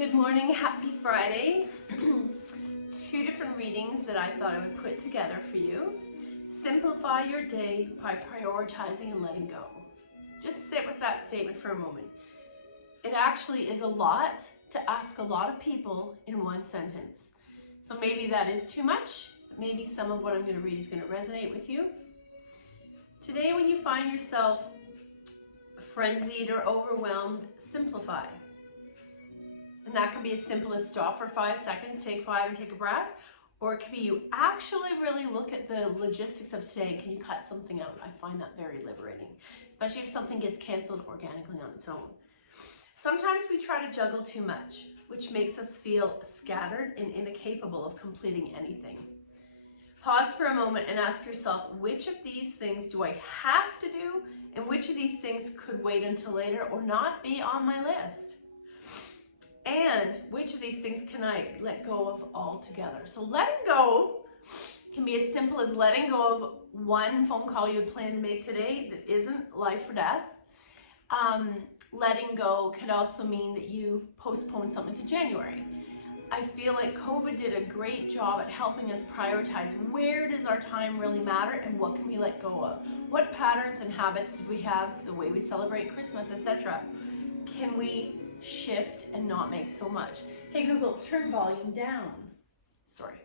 Good morning, happy Friday. Two different readings that I thought I would put together for you. Simplify your day by prioritizing and letting go. Just sit with that statement for a moment. It actually is a lot to ask a lot of people in one sentence. So maybe that is too much. Maybe some of what I'm going to read is going to resonate with you. Today, when you find yourself frenzied or overwhelmed, simplify. And that can be as simple as stop for 5 seconds, take 5 and take a breath. Or it can be you actually really look at the logistics of today. Can you cut something out? I find that very liberating, especially if something gets canceled organically on its own. Sometimes we try to juggle too much, which makes us feel scattered and incapable of completing anything. Pause for a moment and ask yourself, which of these things do I have to do? And which of these things could wait until later or not be on my list? And which of these things can I let go of altogether? So letting go can be as simple as letting go of one phone call you had planned to make today that isn't life or death. Letting go could also mean that you postpone something to January. I feel like COVID did a great job at helping us prioritize where does our time really matter and what can we let go of? What patterns and habits did we have, the way we celebrate Christmas, etc. Can we shift and not make so much? Hey Google, turn volume down. Sorry.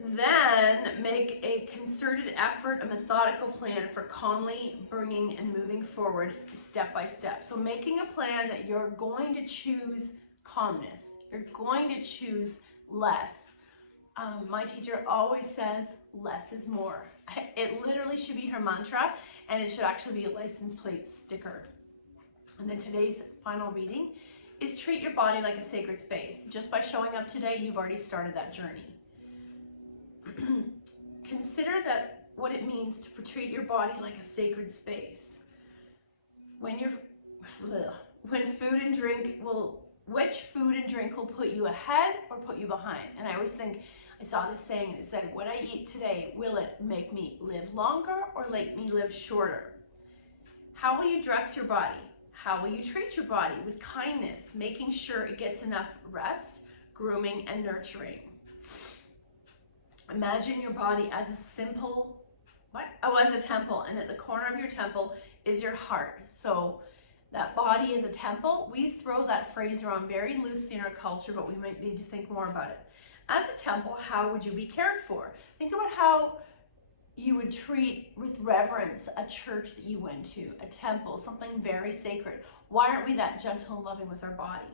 Then make a concerted effort, a methodical plan for calmly bringing and moving forward step by step. So making a plan that you're going to choose calmness. You're going to choose less. My teacher always says less is more. It literally should be her mantra, and it should actually be a license plate sticker. And then today's final reading is treat your body like a sacred space. Just by showing up today, you've already started that journey. Consider that what it means to treat your body like a sacred space. When food and drink which food and drink will put you ahead or put you behind? And I always think, I saw this saying, it said, what I eat today, will it make me live longer or make me live shorter? How will you dress your body? How will you treat your body? With kindness, making sure it gets enough rest, grooming, and nurturing. Imagine your body as a as a temple, and at the corner of your temple is your heart. So that body is a temple. We throw that phrase around very loosely in our culture, but we might need to think more about it. As a temple, how would you be cared for? Think about how you would treat with reverence a church that you went to, a temple, something very sacred. Why aren't we that gentle and loving with our body?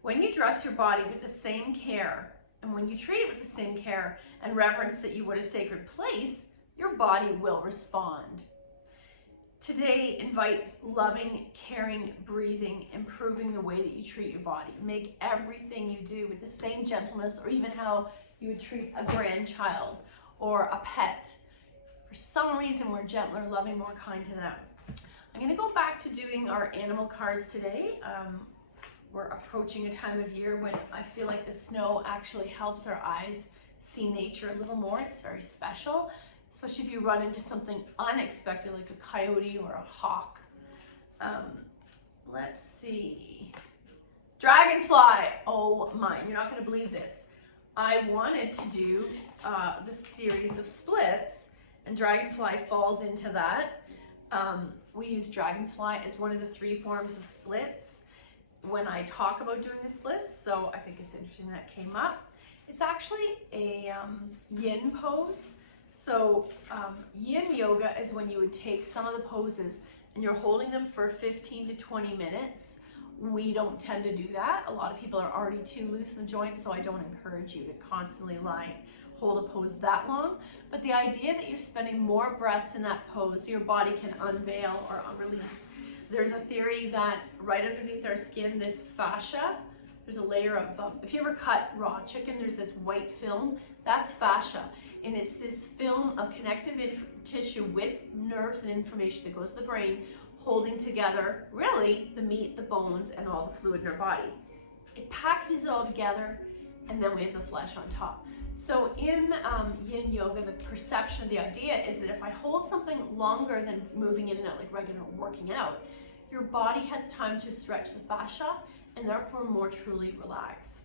When you dress your body with the same care, and when you treat it with the same care and reverence that you would a sacred place, your body will respond. Today, invite loving, caring, breathing, improving the way that you treat your body. Make everything you do with the same gentleness, or even how you would treat a grandchild or a pet. For some reason, we're gentler, loving, more kind to them. I'm going to go back to doing our animal cards today. We're approaching a time of year when I feel like the snow actually helps our eyes see nature a little more. It's very special, especially if you run into something unexpected like a coyote or a hawk. Let's see. Dragonfly. Oh my, you're not going to believe this. I wanted to do the series of splits, and Dragonfly falls into that. We use Dragonfly as one of the 3 forms of splits when I talk about doing the splits, so I think it's interesting that came up. It's actually a yin pose. So yin yoga is when you would take some of the poses and you're holding them for 15 to 20 minutes. We don't tend to do that. A lot of people are already too loose in the joints, so I don't encourage you to constantly hold a pose that long. But the idea that you're spending more breaths in that pose so your body can unveil or release. There's a theory that right underneath our skin, this fascia, there's a layer of, if you ever cut raw chicken, there's this white film, that's fascia. And it's this film of connective tissue with nerves and information that goes to the brain, holding together, really, the meat, the bones, and all the fluid in our body. It packages it all together, and then we have the flesh on top. So in yin yoga, the perception, the idea is that if I hold something longer than moving in and out like regular working out, your body has time to stretch the fascia and therefore more truly relax.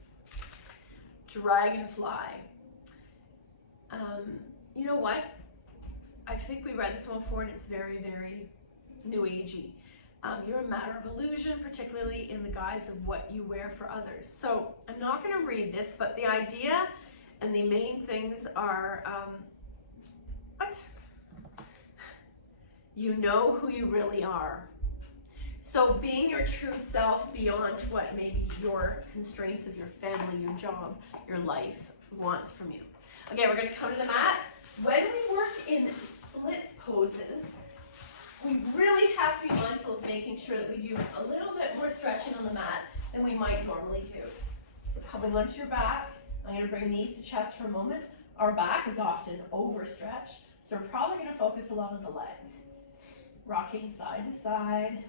Dragonfly. You know what? I think we read this one before and it's very, very new agey. You're a matter of illusion, particularly in the guise of what you wear for others. So I'm not going to read this, but the idea and the main things are, what? You know who you really are. So being your true self beyond what maybe your constraints of your family, your job, your life wants from you. Okay, we're going to come to the mat. When we work in splits poses, we really have to be mindful of making sure that we do a little bit more stretching on the mat than we might normally do. So coming onto your back, I'm going to bring knees to chest for a moment. Our back is often overstretched, so we're probably going to focus a lot on the legs. Rocking side to side.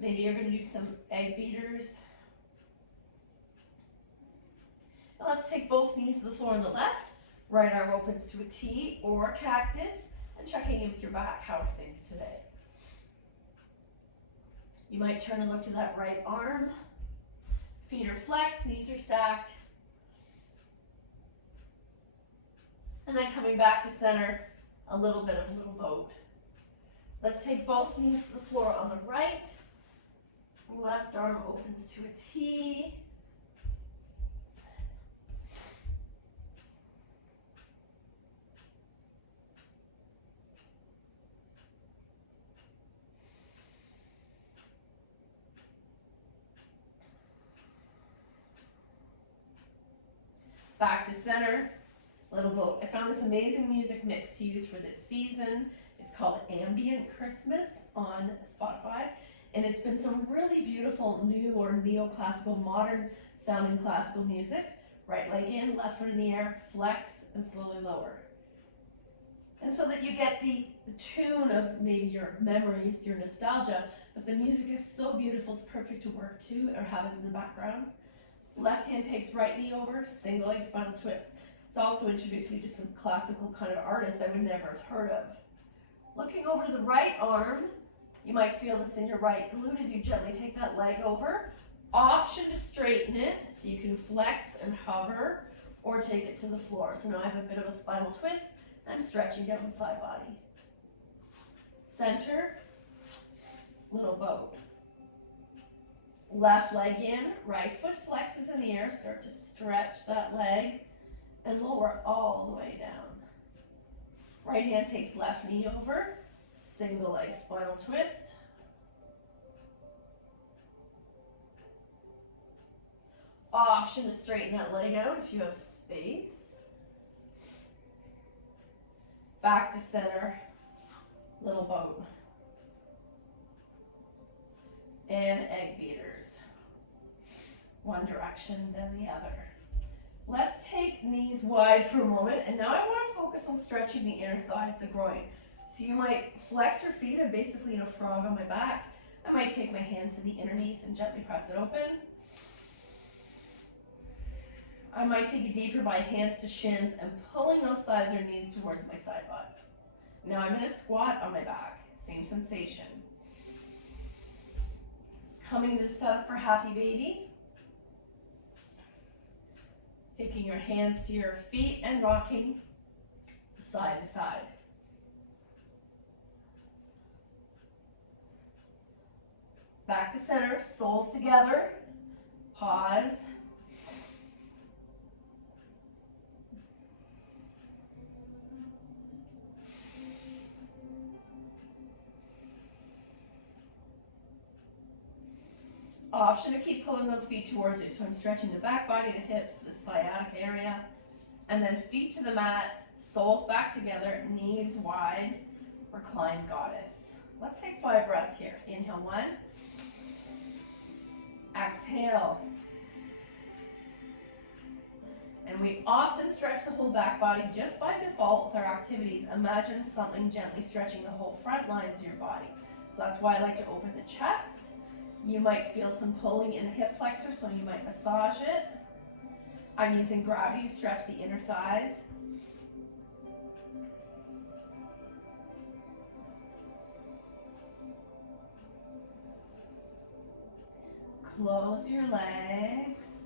Maybe you're going to do some egg beaters. Now let's take both knees to the floor on the left. Right arm opens to a T or a cactus. And checking in with your back. How are things today? You might turn and look to that right arm. Feet are flexed, knees are stacked. And then coming back to center, a little bit of little boat. Let's take both knees to the floor on the right. Left arm opens to a T. Back to center, little boat. I found this amazing music mix to use for this season. It's called Ambient Christmas on Spotify. And it's been some really beautiful new or neoclassical, modern sounding classical music. Right leg in, left foot in the air, flex, and slowly lower. And so that you get the tune of maybe your memories, your nostalgia, but the music is so beautiful, it's perfect to work to or have it in the background. Left hand takes right knee over, single leg spinal twist. It's also introduced me to some classical kind of artists I would never have heard of. Looking over to the right arm, you might feel this in your right glute as you gently take that leg over. Option to straighten it, so you can flex and hover, or take it to the floor. So now I have a bit of a spinal twist, and I'm stretching down the side body. Center, little boat. Left leg in, right foot flexes in the air, start to stretch that leg, and lower all the way down. Right hand takes left knee over, single leg spinal twist. Option to straighten that leg out if you have space. Back to center, little boat. And egg beaters. One direction, then the other. Let's take knees wide for a moment, and now I want to focus on stretching the inner thighs, the groin. So you might flex your feet. I'm basically in a frog on my back. I might take my hands to the inner knees and gently press it open. I might take it deeper by hands to shins and pulling those thighs or knees towards my side body. Now I'm in a squat on my back. Same sensation. Coming to the setup for happy baby. Taking your hands to your feet and rocking side to side. Back to center, soles together. Pause. Option to keep pulling those feet towards you. So I'm stretching the back body, the hips, the sciatic area. And then feet to the mat, soles back together, knees wide, reclined goddess. Let's take 5 breaths here. Inhale 1. Exhale. And we often stretch the whole back body just by default with our activities. Imagine something gently stretching the whole front lines of your body. So that's why I like to open the chest. You might feel some pulling in the hip flexor, so you might massage it. I'm using gravity to stretch the inner thighs. Close your legs,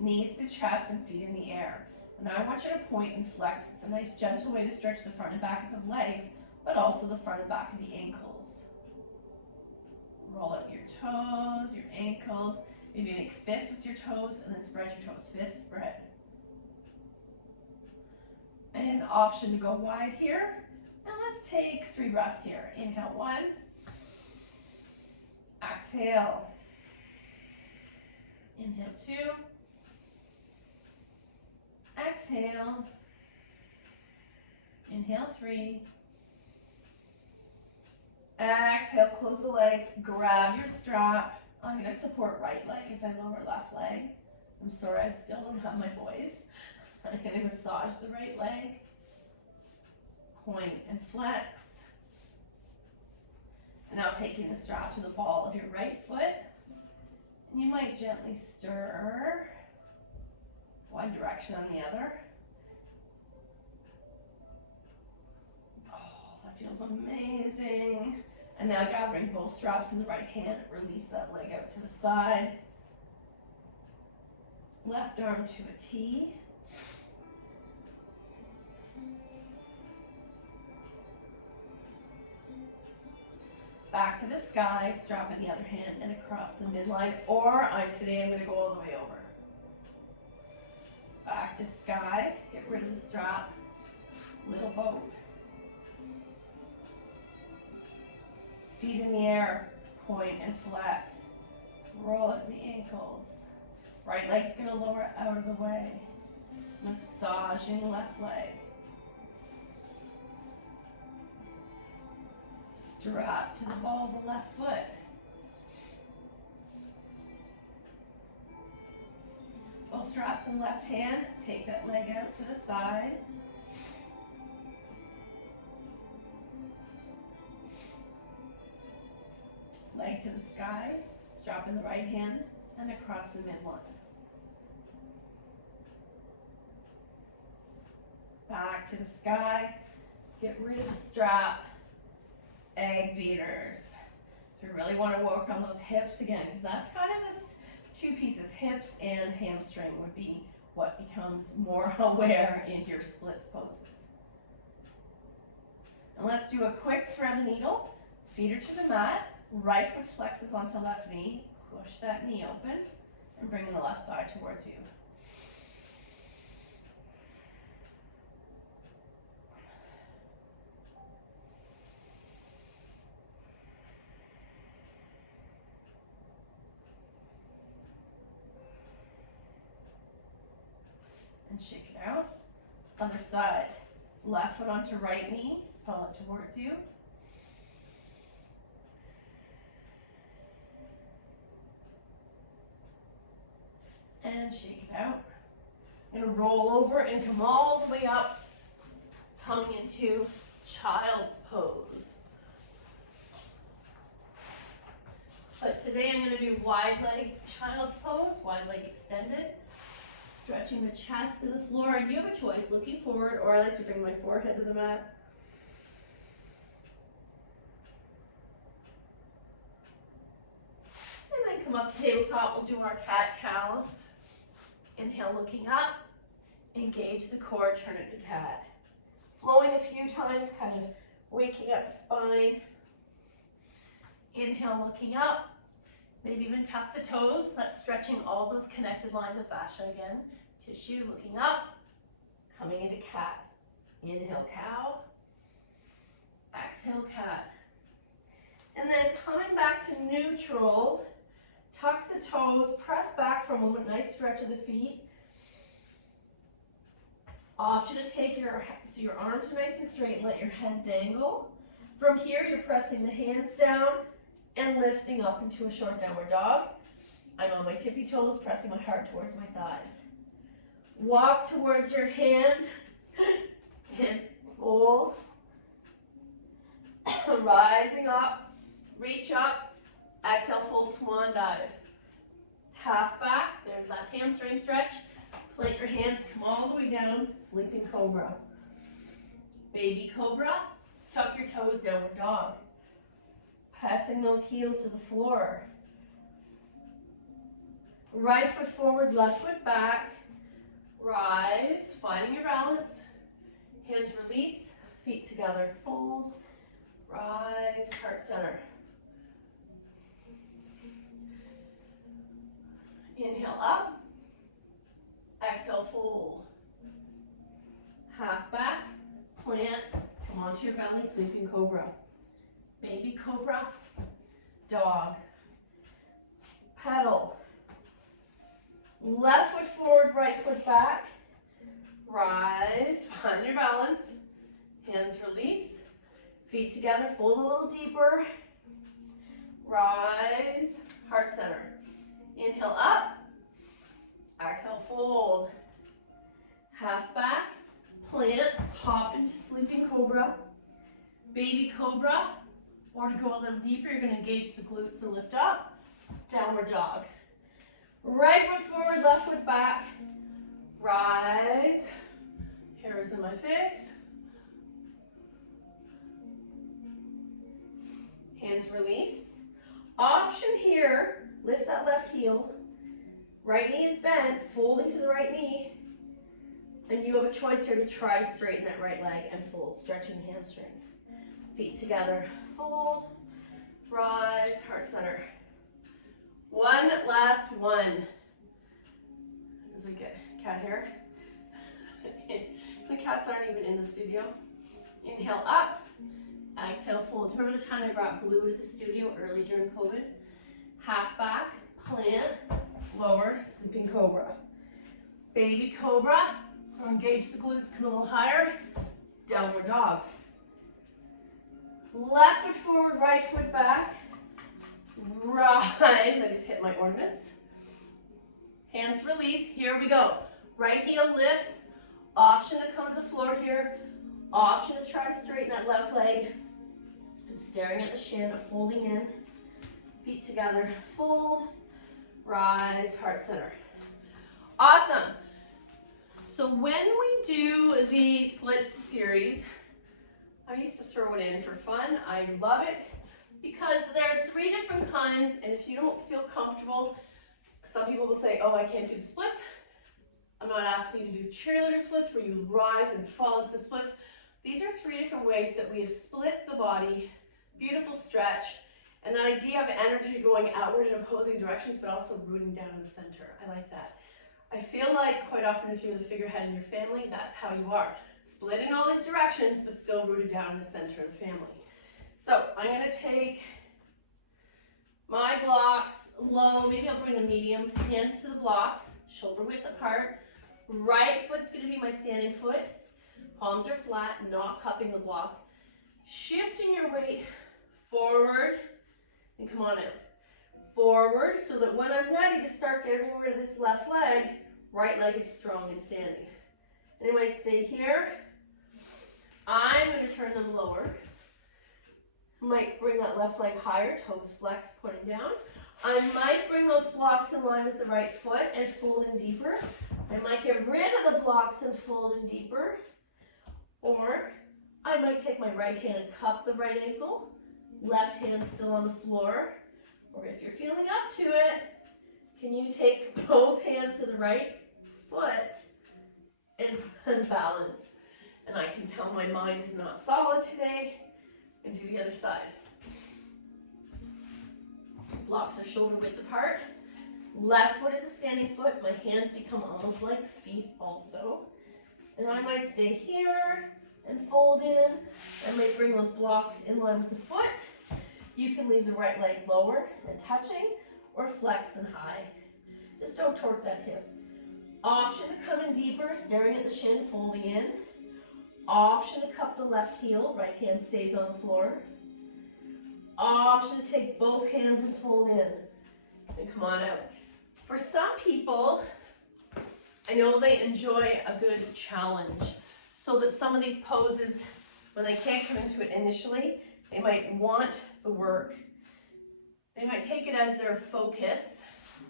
knees to chest and feet in the air. And now I want you to point and flex. It's a nice gentle way to stretch the front and back of the legs, but also the front and back of the ankles. Roll out your toes, your ankles. Maybe make fists with your toes and then spread your toes. Fist, spread. And option to go wide here. And let's take 3 breaths here. Inhale, 1. Exhale. Inhale, 2. Exhale. Inhale, 3. Exhale, close the legs, grab your strap. I'm going to support right leg as I lower left leg. I'm sorry, I still don't have my voice. I'm going to massage the right leg. Point and flex. And now taking the strap to the ball of your right foot. And you might gently stir one direction and the other. Oh, that feels amazing. And now gathering both straps in the right hand, release that leg out to the side. Left arm to a T. Back to the sky, strap in the other hand and across the midline, or today I'm going to go all the way over. Back to sky, get rid of the strap, little boat. Feet in the air, point and flex. Roll up the ankles. Right leg's going to lower out of the way. Massaging left leg. Strap to the ball of the left foot. Both straps in the left hand. Take that leg out to the side. Leg to the sky. Strap in the right hand and across the midline. Back to the sky. Get rid of the strap. Egg beaters. So we really want to work on those hips again, because that's kind of this 2 pieces, hips and hamstring would be what becomes more aware in your splits poses. And let's do a quick thread the needle. Feet are to the mat, right foot flexes onto left knee, push that knee open, and bring the left thigh towards you. And shake it out. Other side. Left foot onto right knee. Pull it towards you. And shake it out. And roll over and come all the way up. Coming into child's pose. But today I'm going to do wide leg child's pose. Wide leg extended. Stretching the chest to the floor, and you have a choice, looking forward, or I like to bring my forehead to the mat. And then come up to tabletop, we'll do our cat-cows. Inhale, looking up, engage the core, turn it to cat. Flowing a few times, kind of waking up the spine. Inhale, looking up, maybe even tuck the toes, that's stretching all those connected lines of fascia again. Tissue, looking up, coming into cat. Inhale, cow. Exhale, cat. And then coming back to neutral, tuck the toes, press back for a moment, nice stretch of the feet. Option to take your arms are nice and straight and let your head dangle. From here, you're pressing the hands down and lifting up into a short downward dog. I'm on my tippy toes, pressing my heart towards my thighs. Walk towards your hands and fold. Rising up, reach up, exhale, fold swan dive. Half back, there's that hamstring stretch. Plant your hands, come all the way down, sleeping cobra. Baby cobra, tuck your toes, downward dog. Pressing those heels to the floor. Right foot forward, left foot back. Rise, finding your balance. Hands release, feet together, fold. Rise, heart center. Inhale up. Exhale, fold. Half back, plant. Come onto your belly, sleeping cobra. Baby cobra, dog. Pedal. Left foot forward, right foot back. Rise, find your balance. Hands release. Feet together, fold a little deeper. Rise, heart center. Inhale up. Exhale, fold. Half back, plant, hop into sleeping cobra. Baby cobra. Or to go a little deeper, you're going to engage the glutes and lift up. Downward dog. Right foot forward, left foot back. Rise. Hair is in my face. Hands release. Option here, lift that left heel. Right knee is bent, folding to the right knee. And you have a choice here to try to straighten that right leg and fold, stretching the hamstring. Feet together, fold, rise, heart center. One last one. As I get cat hair. The cats aren't even in the studio. Inhale up, exhale, fold. Remember the time I brought Blue to the studio early during COVID? Half back, plant, lower, sleeping cobra. Baby cobra, engage the glutes, come a little higher. Downward dog. Left foot forward, right foot back. Rise, I just hit my ornaments. Hands release, here we go. Right heel lifts, option to come to the floor here. Option to try to straighten that left leg. I'm staring at the shin, folding in. Feet together, fold, rise, heart center. Awesome. So when we do the splits series, I used to throw it in for fun. I love it because there's 3 different kinds, and if you don't feel comfortable, some people will say, oh, I can't do the splits. I'm not asking you to do cheerleader splits where you rise and fall into the splits. These are 3 different ways that we have split the body, beautiful stretch, and that idea of energy going outward in opposing directions, but also rooting down in the center. I like that. I feel like quite often if you're the figurehead in your family, that's how you are. Split in all these directions, but still rooted down in the center of the family. So I'm going to take my blocks low, maybe I'll bring a medium, hands to the blocks, shoulder width apart. Right foot's going to be my standing foot. Palms are flat, not cupping the block. Shifting your weight forward and come on out. Forward so that when I'm ready to start getting rid of this left leg, right leg is strong and standing. And you might stay here. I'm going to turn them lower. Might bring that left leg higher, toes flexed, pointing down. I might bring those blocks in line with the right foot and fold in deeper. I might get rid of the blocks and fold in deeper. Or I might take my right hand and cup the right ankle, left hand still on the floor. Or if you're feeling up to it, can you take both hands to the right foot and balance? And I can tell my mind is not solid today, and do the other side. Blocks are shoulder width apart. Left foot is a standing foot. My hands become almost like feet also. And I might stay here and fold in. I might bring those blocks in line with the foot. You can leave the right leg lower and touching, or flex and high. Just don't torque that hip. Option to come in deeper, staring at the shin, folding in. Option to cup the left heel, right hand stays on the floor. Option to take both hands and fold in. And come on out. For some people, I know they enjoy a good challenge. So that some of these poses, when they can't come into it initially, they might want the work. They might take it as their focus.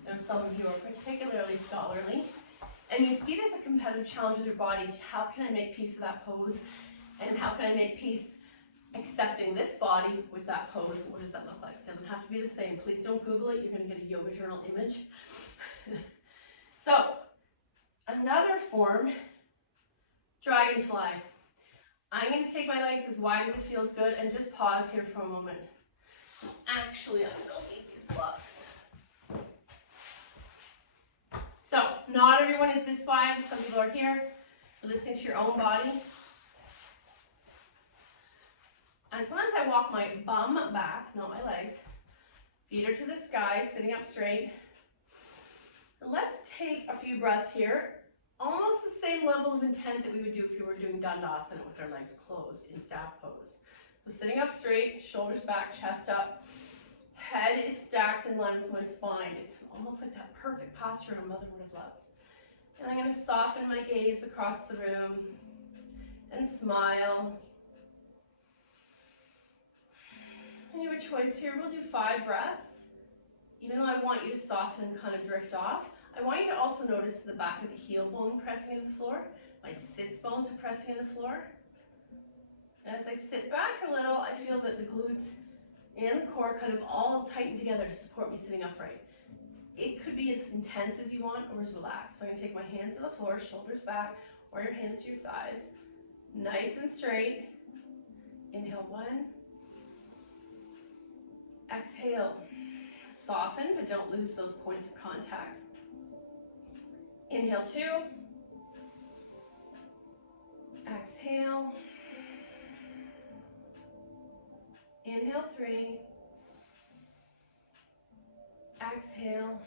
There's some of you are particularly scholarly. And you see it as a competitive challenge with your body. How can I make peace with that pose? And how can I make peace accepting this body with that pose? What does that look like? It doesn't have to be the same. Please don't Google it. You're going to get a yoga journal image. So, another form, dragonfly. I'm going to take my legs as wide as it feels good and just pause here for a moment. Actually, I'm going to leave these blocks. So, not everyone is this wide. Some people are here. You're listening to your own body. And sometimes I walk my bum back, not my legs. Feet are to the sky, sitting up straight. Let's take a few breaths here. Almost the same level of intent that we would do if we were doing Dandasana with our legs closed in staff pose. So sitting up straight, shoulders back, chest up. Head is stacked in line with my spine. It's almost like that perfect posture a mother would have loved. And I'm going to soften my gaze across the room and smile. And you have a choice here. We'll do 5 breaths. Even though I want you to soften and kind of drift off, I want you to also notice the back of the heel bone pressing into the floor. My sits bones are pressing into the floor. And as I sit back a little, I feel that the glutes and the core kind of all tighten together to support me sitting upright. It could be as intense as you want or as relaxed. So I'm going to take my hands to the floor, shoulders back, or your hands to your thighs. Nice and straight. Inhale 1. Exhale. Soften, but don't lose those points of contact. Inhale 2. Exhale. Inhale 3. Exhale.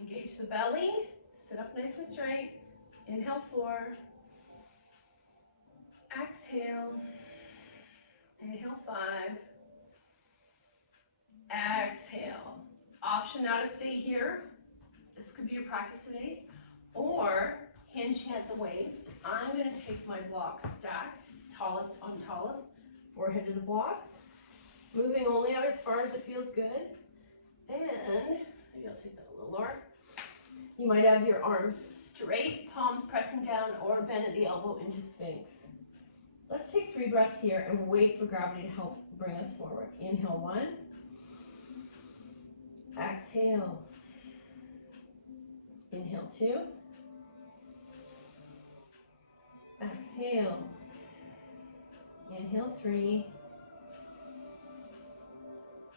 Engage the belly. Sit up nice and straight. Inhale 4. Exhale. Inhale 5. Exhale. Option now to stay here. This could be your practice today. Or hinging at the waist. I'm going to take my blocks stacked, tallest on tallest, forehead to the blocks. Moving only out as far as it feels good. And maybe I'll take that a little lower. You might have your arms straight, palms pressing down, or bend at the elbow into Sphinx. Let's take 3 breaths here and wait for gravity to help bring us forward. Inhale 1. Exhale. Inhale 2. Exhale. Inhale 3.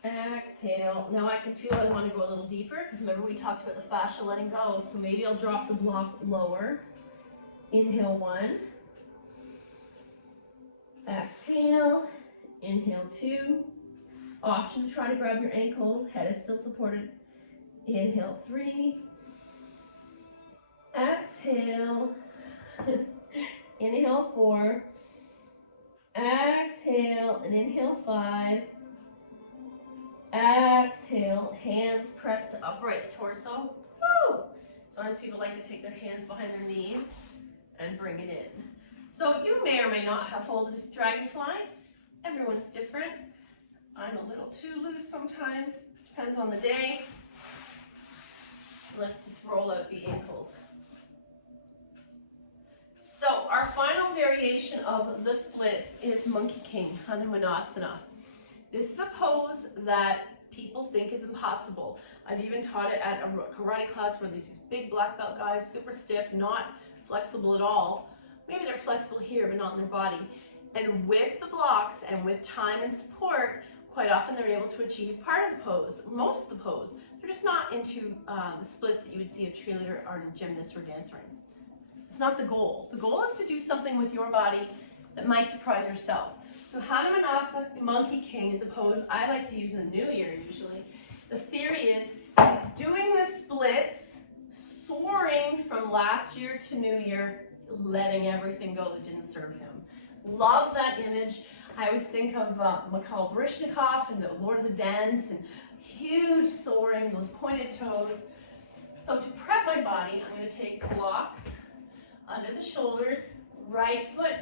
Exhale. Now I can feel I want to go a little deeper because remember we talked about the fascia letting go. So maybe I'll drop the block lower. Inhale 1. Exhale. Inhale 2. Option to try to grab your ankles. Head is still supported. Inhale 3. Exhale. Inhale 4. Exhale and inhale 5. Exhale, hands pressed to upright torso. Woo! Sometimes people like to take their hands behind their knees and bring it in. So you may or may not have folded dragonfly. Everyone's different. I'm a little too loose sometimes. Depends on the day. Let's just roll out the ankles. So our final variation of the splits is Monkey King, Hanumanasana. This is a pose that people think is impossible. I've even taught it at a karate class where there's these big black belt guys, super stiff, not flexible at all. Maybe they're flexible here, but not in their body. And with the blocks and with time and support, quite often they're able to achieve part of the pose, most of the pose. They're just not into the splits that you would see a cheerleader or a gymnast or dancer in. It's not the goal. The goal is to do something with your body that might surprise yourself. So Hanumanasana, Monkey King is a pose I like to use in the new year usually. The theory is he's doing the splits, soaring from last year to new year, letting everything go that didn't serve him. Love that image. I always think of Mikhail Baryshnikov and the Lord of the Dance and huge soaring, those pointed toes. So to prep my body, I'm going to take blocks under the shoulders, right foot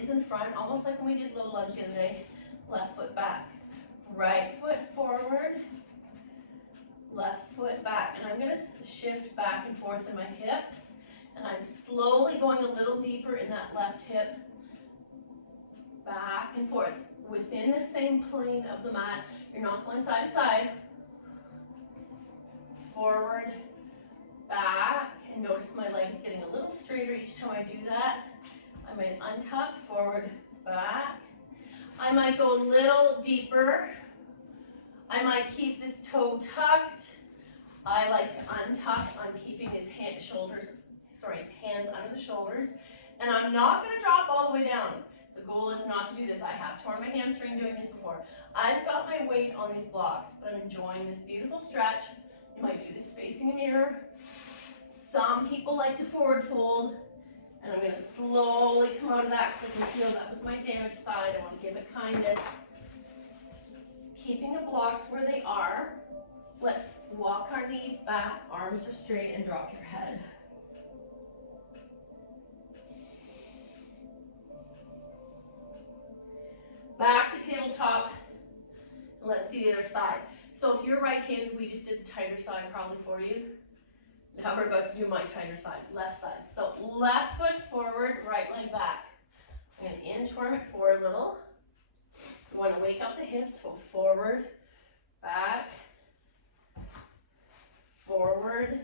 is in front, almost like when we did low lunge the other day. Left foot back, right foot forward, left foot back. And I'm going to shift back and forth in my hips. And I'm slowly going a little deeper in that left hip. Back and forth. Within the same plane of the mat. You're not going side to side. Forward back, and notice my legs getting a little straighter each time I do that. I might untuck, forward, back. I might go a little deeper. I might keep this toe tucked. I like to untuck. I'm keeping his hands under the shoulders. And I'm not going to drop all the way down. The goal is not to do this. I have torn my hamstring doing this before. I've got my weight on these blocks, but I'm enjoying this beautiful stretch. You might do this facing a mirror. Some people like to forward fold. And I'm going to slowly come out of that because I can feel that was my damaged side. I want to give it kindness. Keeping the blocks where they are. Let's walk our knees back, arms are straight, and drop your head. Back to tabletop. And let's see the other side. So if you're right-handed, we just did the tighter side probably for you. Now we're about to do my tighter side, left side. So left foot forward, right leg back. I'm going to inchworm it forward a little. You want to wake up the hips, foot forward, back, forward,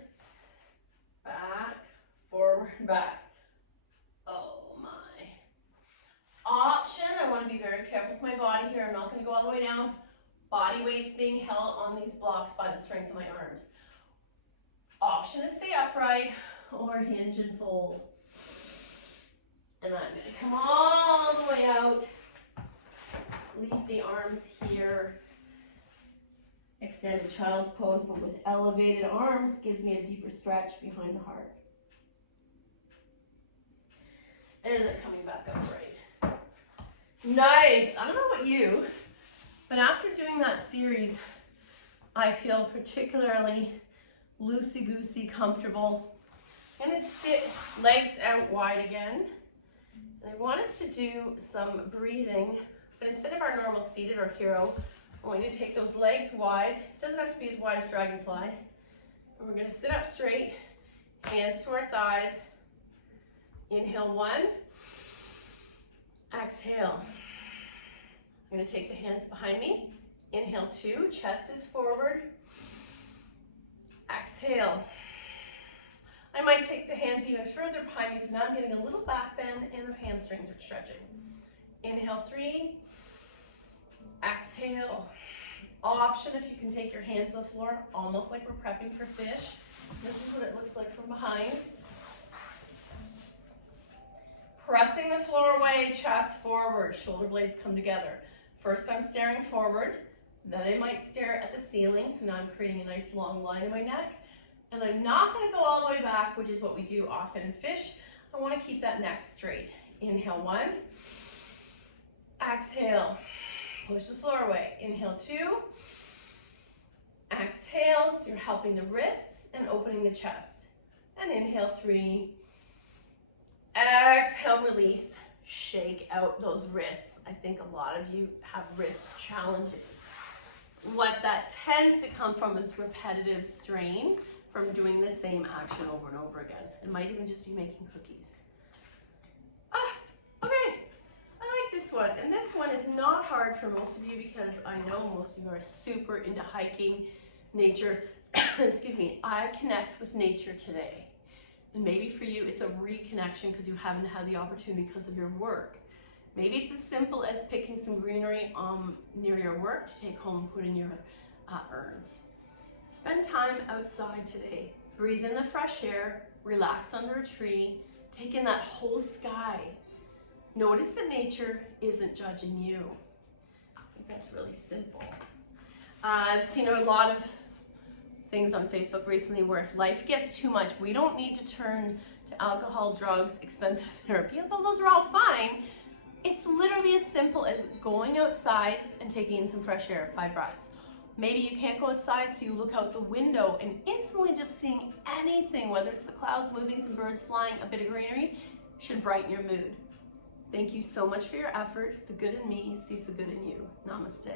back. Oh my. Option, I want to be very careful with my body here. I'm not going to go all the way down. Body weight's being held on these blocks by the strength of my arms. Option is stay upright or hinge and fold. And I'm going to come all the way out. Leave the arms here. Extended child's pose, but with elevated arms gives me a deeper stretch behind the heart. And then coming back upright. Nice. I don't know about you, but after doing that series, I feel particularly loosey-goosey, comfortable. I'm going to sit legs out wide again. And I want us to do some breathing, but instead of our normal seated or hero, I want you to take those legs wide. It doesn't have to be as wide as dragonfly. And we're going to sit up straight, hands to our thighs. Inhale 1. Exhale. I'm going to take the hands behind me. Inhale 2, chest is forward. Exhale. I might take the hands even further behind me, so now I'm getting a little back bend and the hamstrings are stretching. Inhale 3. Exhale. Option if you can take your hands to the floor, almost like we're prepping for fish. This is what it looks like from behind. Pressing the floor away, chest forward, shoulder blades come together. First I'm staring forward, then I might stare at the ceiling, so now I'm creating a nice long line in my neck. And I'm not going to go all the way back, which is what we do often in fish. I want to keep that neck straight. Inhale 1. Exhale. Push the floor away. Inhale 2. Exhale, so you're helping the wrists and opening the chest. And inhale 3. Exhale, release. Shake out those wrists. I think a lot of you have wrist challenges. What that tends to come from is repetitive strain from doing the same action over and over again. It might even just be making cookies. Okay, I like this one. And this one is not hard for most of you because I know most of you are super into hiking, nature. Excuse me, I connect with nature today. And maybe for you, it's a reconnection because you haven't had the opportunity because of your work. Maybe it's as simple as picking some greenery near your work to take home and put in your urns. Spend time outside today. Breathe in the fresh air, relax under a tree, take in that whole sky. Notice that nature isn't judging you. I think that's really simple. I've seen a lot of things on Facebook recently where if life gets too much, we don't need to turn to alcohol, drugs, expensive therapy, although those are all fine. It's literally as simple as going outside and taking in some fresh air, 5 breaths. Maybe you can't go outside, so you look out the window and instantly just seeing anything, whether it's the clouds moving, some birds flying, a bit of greenery, should brighten your mood. Thank you so much for your effort. The good in me sees the good in you. Namaste.